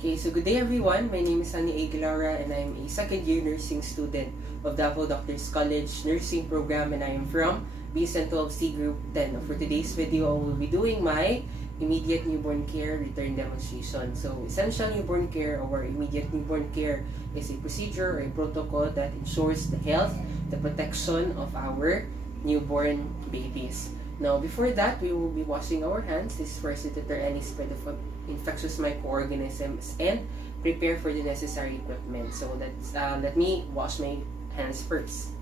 Okay, so good day everyone. My name is Sunny Aguilara and I'm a second year nursing student of Davao Doctors College Nursing Program, and I am from B12C Group 10. For today's video, I will be doing my immediate newborn care return demonstration. So essential newborn care or immediate newborn care is a procedure or a protocol that ensures the health, the protection of our newborn babies. Now, before that, we will be washing our hands. This is first to deter any spread of infectious microorganisms and prepare for the necessary equipment. So let me wash my hands first.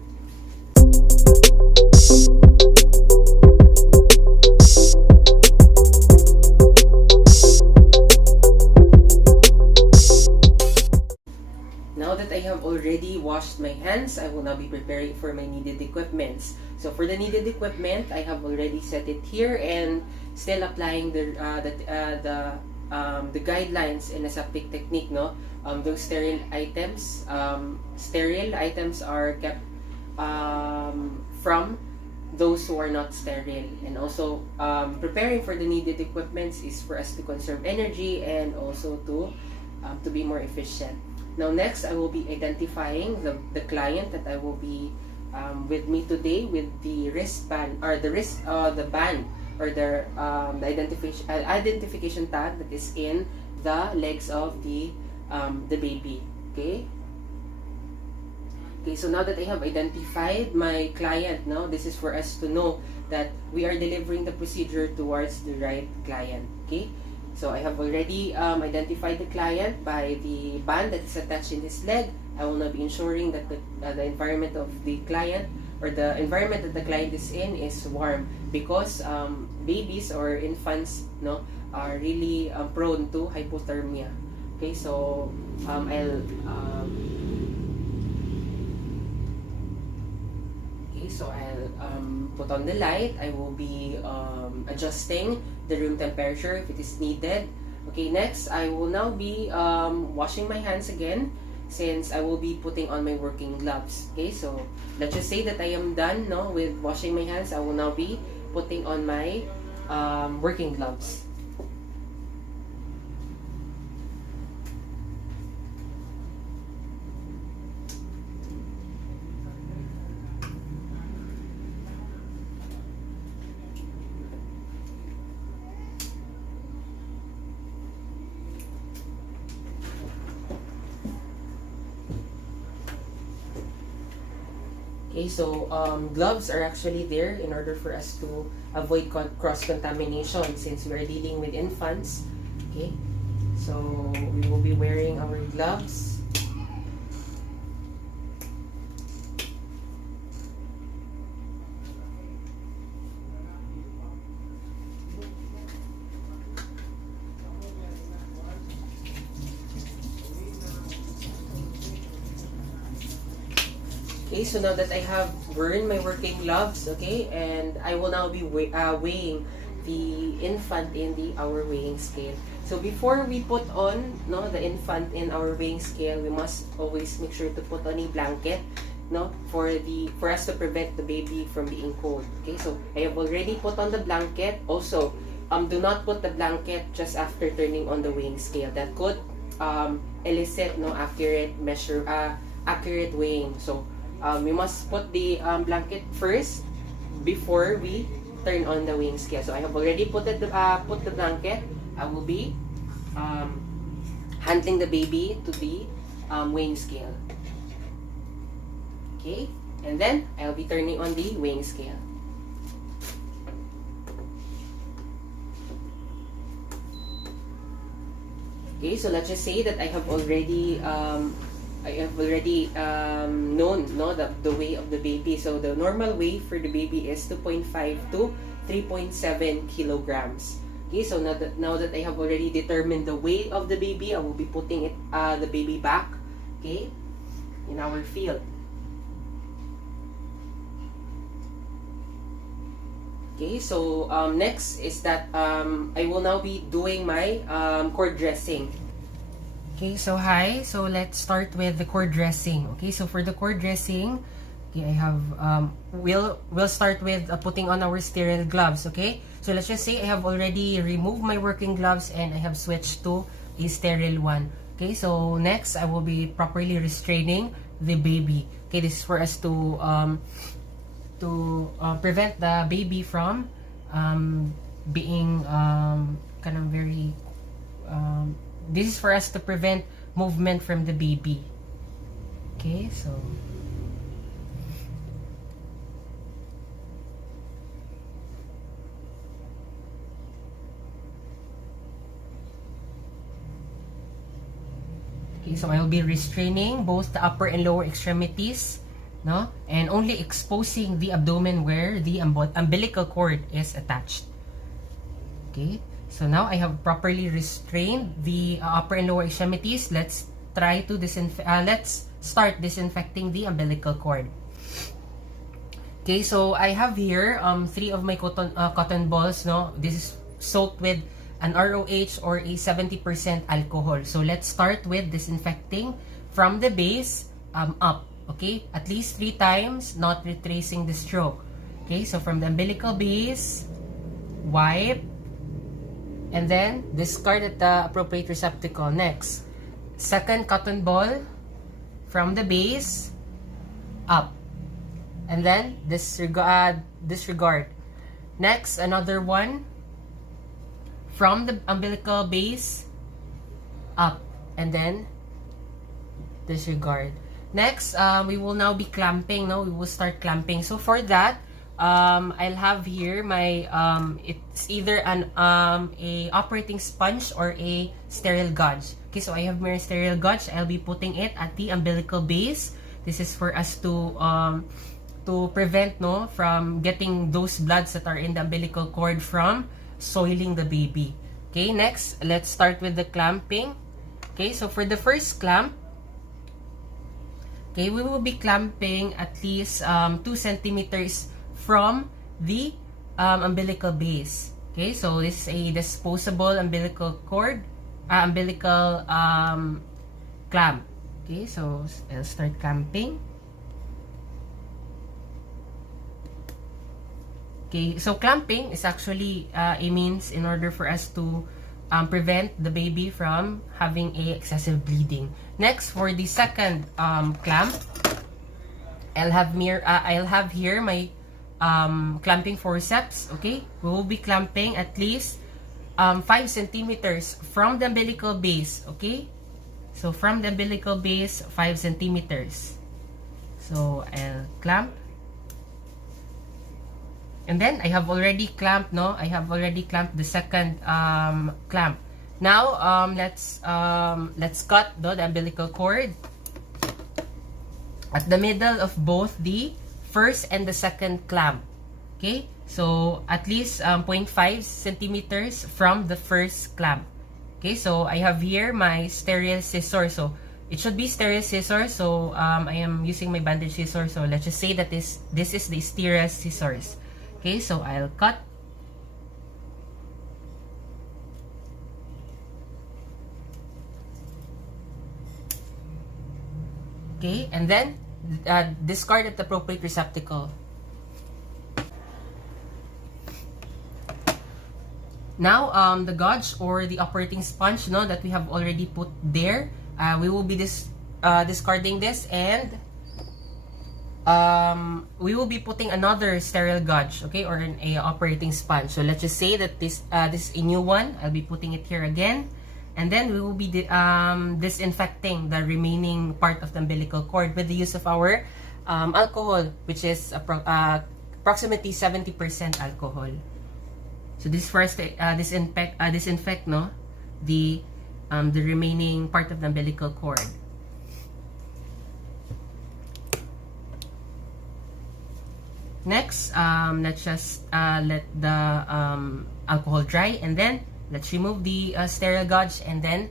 Now that I have already washed my hands, I will now be preparing for my needed equipments. So for the needed equipment, I have already set it here and still applying the guidelines in aseptic technique. No, those sterile items are kept from those who are not sterile, and also preparing for the needed equipments is for us to conserve energy and also to be more efficient. Now next, I will be identifying the client that I will be with me today with the wristband or the band or the identification tag that is in the legs of the baby. Okay. Okay, so now that I have identified my client, now this is for us to know that we are delivering the procedure towards the right client. Okay. So I have already identified the client by the band that is attached in his leg. I will now be ensuring that the environment of the client or the environment that the client is in is warm, because babies or infants are really prone to hypothermia. Okay, so I'll put on the light. I will be adjusting the room temperature if it is needed. Okay, next I will now be washing my hands again, since I will be putting on my working gloves. Okay, so let's just say that I am done with washing my hands. I will now be putting on my working gloves. Okay, so gloves are actually there in order for us to avoid cross-contamination, since we are dealing with infants. Okay, so we will be wearing our gloves. Okay, so now that I have worn my working gloves, okay, and I will now be weighing the infant in our weighing scale. So before we put on the infant in our weighing scale, we must always make sure to put on a blanket for us to prevent the baby from being cold. Okay, so I have already put on the blanket. Also, do not put the blanket just after turning on the weighing scale. That could elicit accurate weighing. So we must put the blanket first before we turn on the weighing scale. So I have already put the blanket. I will be handling the baby to the weighing scale. Okay, and then I'll be turning on the weighing scale. Okay, so let's just say that I have already known the weight of the baby. So the normal weight for the baby is 2.5 to 3.7 kilograms. Okay, so now that I have already determined the weight of the baby, I will be putting the baby back, okay, in our field. Okay, so next is that I will now be doing my cord dressing. Okay, so hi. So let's start with the cord dressing. Okay, so for the cord dressing, okay, I have we'll start with putting on our sterile gloves. Okay, so let's just say I have already removed my working gloves and I have switched to a sterile one. Okay, so next I will be properly restraining the baby. Okay, this is for us to prevent the baby from being kind of very this is for us to prevent movement from the baby. Okay, so I will be restraining both the upper and lower extremities, no, and only exposing the abdomen where the umbilical cord is attached. Okay, so now I have properly restrained the upper and lower extremities. Let's try to let's start disinfecting the umbilical cord. Okay, so I have here 3 of my cotton balls, no. This is soaked with an ROH or a 70% alcohol. So let's start with disinfecting from the base up. Okay, at least 3 times, not retracing the stroke. Okay, so from the umbilical base, wipe, and then discard at the appropriate receptacle. Next, second cotton ball from the base up, and then disregard. Next, another one from the umbilical base up, and then disregard. Next, we will now be clamping. No, we will start clamping. So for that, I'll have here my it's either an a operating sponge or a sterile gauge. Okay, so I have my sterile gauge. I'll be putting it at the umbilical base. This is for us to prevent, no, from getting those bloods that are in the umbilical cord from soiling the baby. Okay, next, let's start with the clamping. Okay, so for the first clamp, okay, we will be clamping at least 2 centimeters from the umbilical base. Okay, so this is a disposable umbilical cord, umbilical clamp. Okay, so I'll start clamping. Okay, so clamping is actually a means in order for us to prevent the baby from having a excessive bleeding. Next, for the second clamp, I'll have here my clamping forceps. Okay, we will be clamping at least 5 centimeters from the umbilical base. Okay, so from the umbilical base, 5 centimeters. So I'll clamp. And then I have already clamped, no? I have already clamped the second clamp. Now let's cut the umbilical cord at the middle of both the first and the second clamp. Okay, so at least 0.5 centimeters from the first clamp. Okay, so I have here my sterile scissors. So it should be sterile scissors. So I am using my bandage scissors. So let's just say that this is the sterile scissors. Okay, so I'll cut. Okay, and then discard at the appropriate receptacle. Now, the gauge or the operating sponge, no, that we have already put there, we will be discarding this, and we will be putting another sterile gauge, okay, or a operating sponge. So let's just say that this is a new one. I'll be putting it here again, and then we will be disinfecting the remaining part of the umbilical cord with the use of our alcohol, which is approximately 70% alcohol. So this first disinfect, no, the remaining part of the umbilical cord. Next, let's just let the alcohol dry, and then let's remove the sterile gauge, and then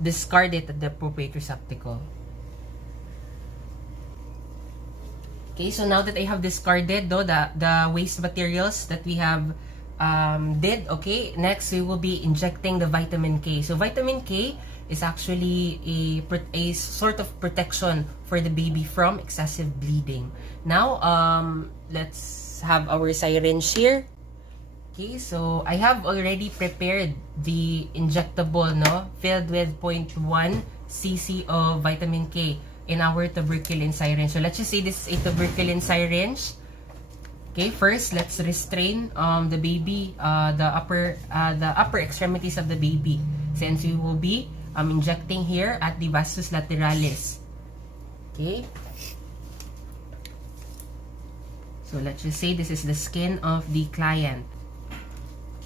discard it at the appropriate receptacle. Okay, so now that I have discarded the waste materials that we have did, okay, next we will be injecting the vitamin K. So vitamin K is actually a sort of protection for the baby from excessive bleeding. Now, let's have our syringe here. Okay, so I have already prepared the injectable, no, filled with 0.1 cc of vitamin K in our tuberculin syringe. So let's just say this is a tuberculin syringe. Okay, first let's restrain the baby, the upper extremities of the baby, since we will be injecting here at the vastus lateralis. Okay. So let's just say this is the skin of the client.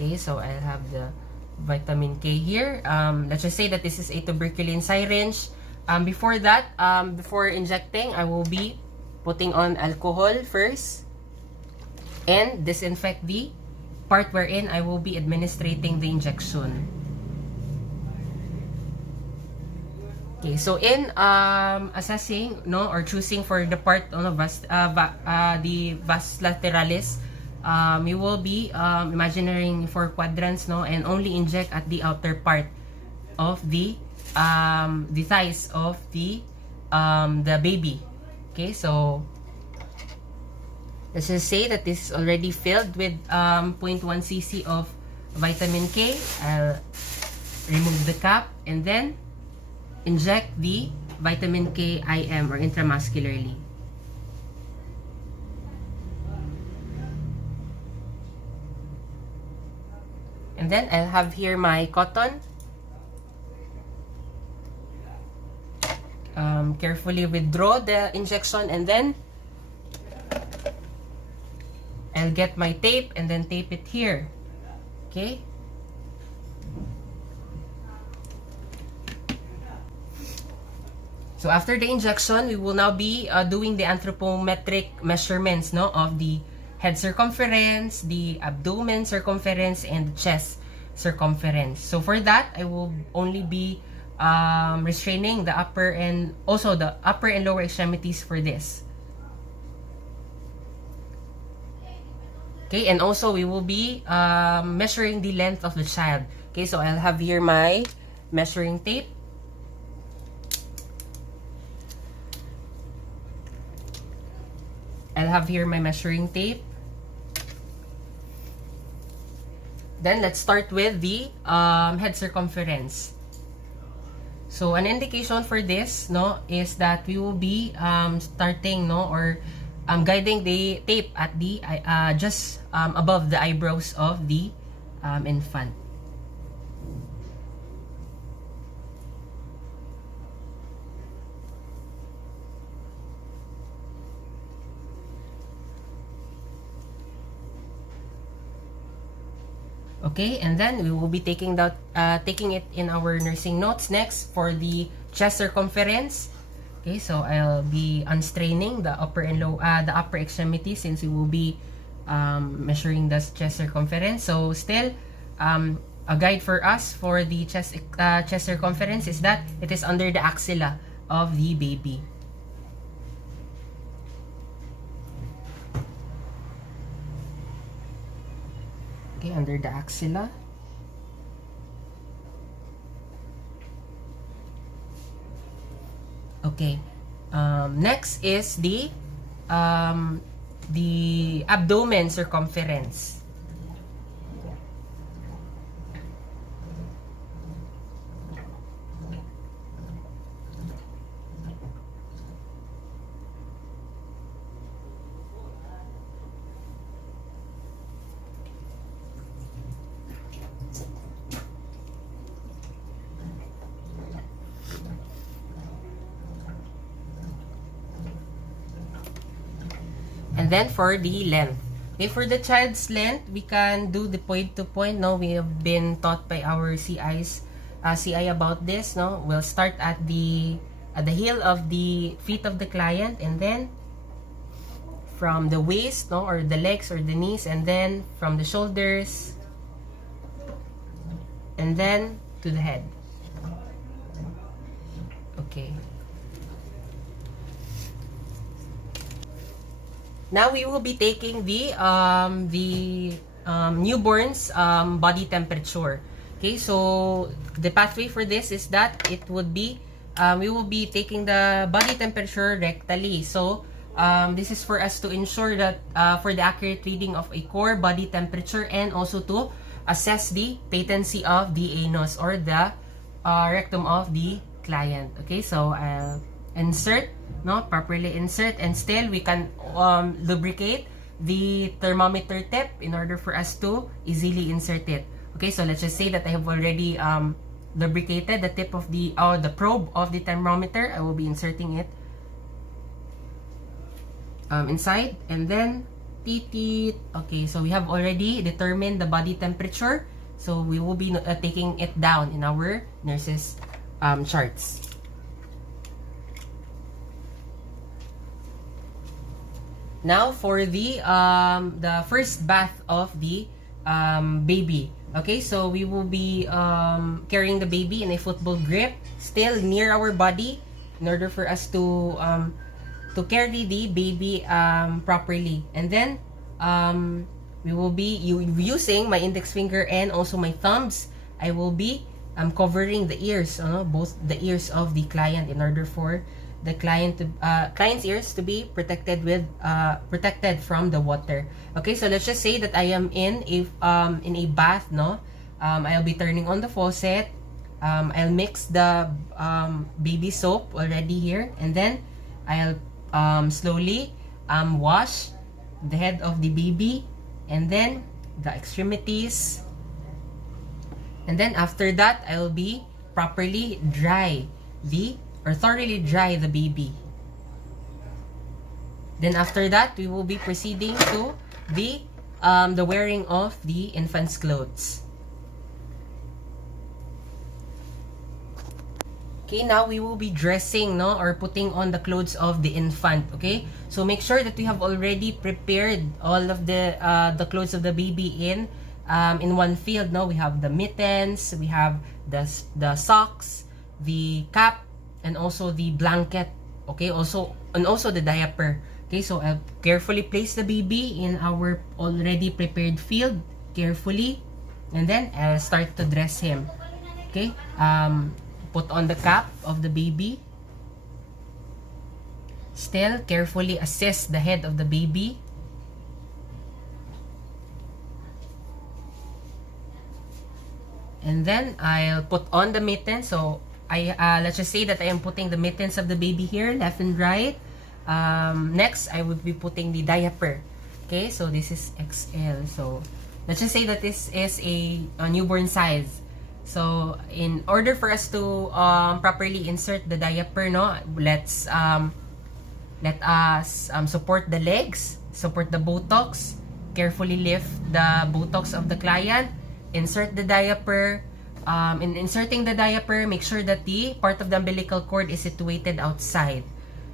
Okay, so I'll have the vitamin K here. Let's just say that this is a tuberculin syringe. Before that, before injecting, I will be putting on alcohol first and disinfect the part wherein I will be administrating the injection. Okay, so in assessing, no, or choosing for the part on the vas lateralis, we will be imagining 4 quadrants, no, and only inject at the outer part of the thighs of the baby. Okay, so let's just say that this is already filled with 0.1 cc of vitamin K. I'll remove the cap and then inject the vitamin K IM or intramuscularly. And then I'll have here my cotton. Carefully withdraw the injection and then I'll get my tape and then tape it here. Okay? So after the injection, we will now be doing the anthropometric measurements, no, of the head circumference, the abdomen circumference, and the chest circumference. So for that, I will only be restraining the upper and also the upper and lower extremities for this. Okay, and also we will be measuring the length of the child. Okay, so I'll have here my measuring tape. I'll have here my measuring tape. Then let's start with the head circumference. So an indication for this, no, is that we will be starting, no, or guiding the tape at the just above the eyebrows of the infant. Okay, and then we will be taking it in our nursing notes next for the chest circumference. Okay, so I'll be unstraining the upper and the upper extremity since we will be measuring the chest circumference. So still, a guide for us for the chest circumference is that it is under the axilla of the baby. Okay, under the axilla. Okay. Next is the abdomen circumference. And then for the length. Okay, for the child's length, we can do the point to point. No, we have been taught by our CI about this. No, we'll start at the heel of the feet of the client, and then from the waist, no, or the legs or the knees, and then from the shoulders, and then to the head. Okay. Now we will be taking the newborn's body temperature. Okay, so the pathway for this is that it would be we will be taking the body temperature rectally. So This is for us to ensure that for the accurate reading of a core body temperature, and also to assess the patency of the anus or the rectum of the client. Okay, so I'll insert, no, properly insert, and still we can lubricate the thermometer tip in order for us to easily insert it. Okay, so let's just say that I have already lubricated the tip of the probe of the thermometer. I will be inserting it inside, and then teet. Okay, so we have already determined the body temperature, so we will be taking it down in our nurses charts. Now for the first bath of the baby. Okay, so we will be carrying the baby in a football grip, still near our body, in order for us to carry the baby properly. And then we will be using my index finger and also my thumbs. I will be covering the ears, both the ears of the client, in order for the client's ears to be protected from the water. Okay, so let's just say that I am in a bath, no. I'll be turning on the faucet. I'll mix the baby soap already here, and then I'll slowly wash the head of the baby, and then the extremities, and then after that I'll be properly thoroughly dry the baby. Then after that we will be proceeding to the wearing of the infant's clothes. Okay, now we will be dressing, no, or putting on the clothes of the infant. Okay, so make sure that we have already prepared all of the clothes of the baby in one field. No, we have the mittens, we have the socks, the cap, and also the blanket. Okay, also the diaper. Okay, so I'll carefully place the baby in our already prepared field, carefully, and then I'll start to dress him. Okay, put on the cap of the baby. Still carefully assess the head of the baby. And then I'll put on the mittens. So let's just say that I am putting the mittens of the baby here, left and right. Next, I would be putting the diaper. Okay, so this is XL. So let's just say that this is a newborn size. So in order for us to properly insert the diaper, no, let us support the legs, support the buttocks, carefully lift the buttocks of the client, insert the diaper. In inserting the diaper, make sure that the part of the umbilical cord is situated outside.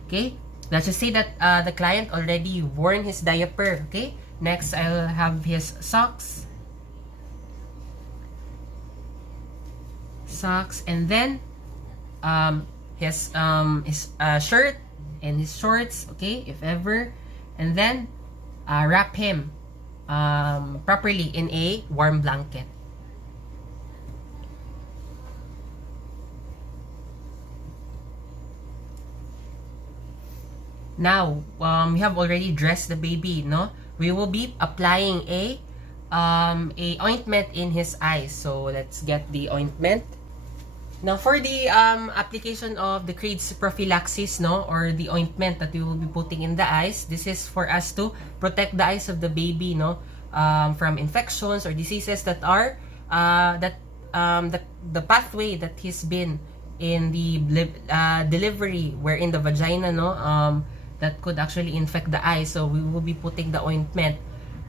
Okay, let's just say that the client already worn his diaper. Okay, next I'll have his socks, and then his shirt and his shorts. Okay, if ever, and then wrap him properly in a warm blanket. Now, we have already dressed the baby, no? We will be applying a ointment in his eyes. So let's get the ointment. Now, for the application of the Creed's prophylaxis, no, or the ointment that we will be putting in the eyes, this is for us to protect the eyes of the baby, no, from infections or diseases that are the pathway that he's been in the delivery, where in the vagina, no, that could actually infect the eye. So we will be putting the ointment.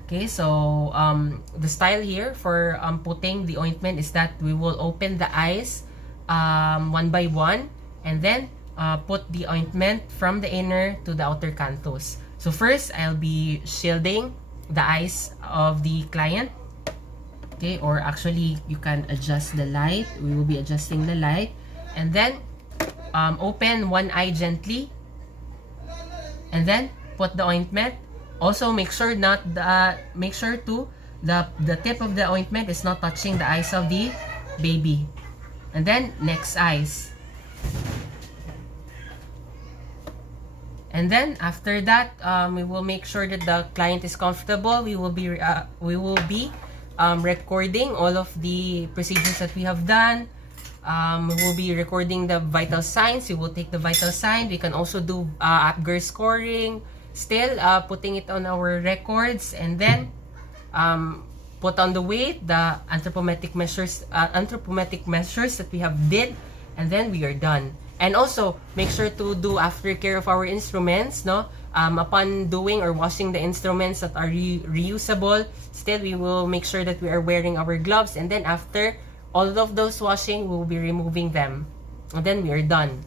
Okay, so the style here for putting the ointment is that we will open the eyes one by one, and then put the ointment from the inner to the outer canthus. So first, I'll be shielding the eyes of the client. Okay, or actually you can adjust the light. We will be adjusting the light, and then open one eye gently, and then put the ointment. Also make sure the tip of the ointment is not touching the eyes of the baby. And then next eyes. And then after that, we will make sure that the client is comfortable. We will be recording all of the procedures that we have done. We will be recording the vital signs. We will take the vital sign. We can also do Apgar scoring. Still putting it on our records, and then put on the weight, the anthropometric measures that we have did, and then we are done. And also make sure to do aftercare of our instruments, no? Upon doing or washing the instruments that are reusable, still we will make sure that we are wearing our gloves, and then after all of those washing, we will be removing them, and then we are done.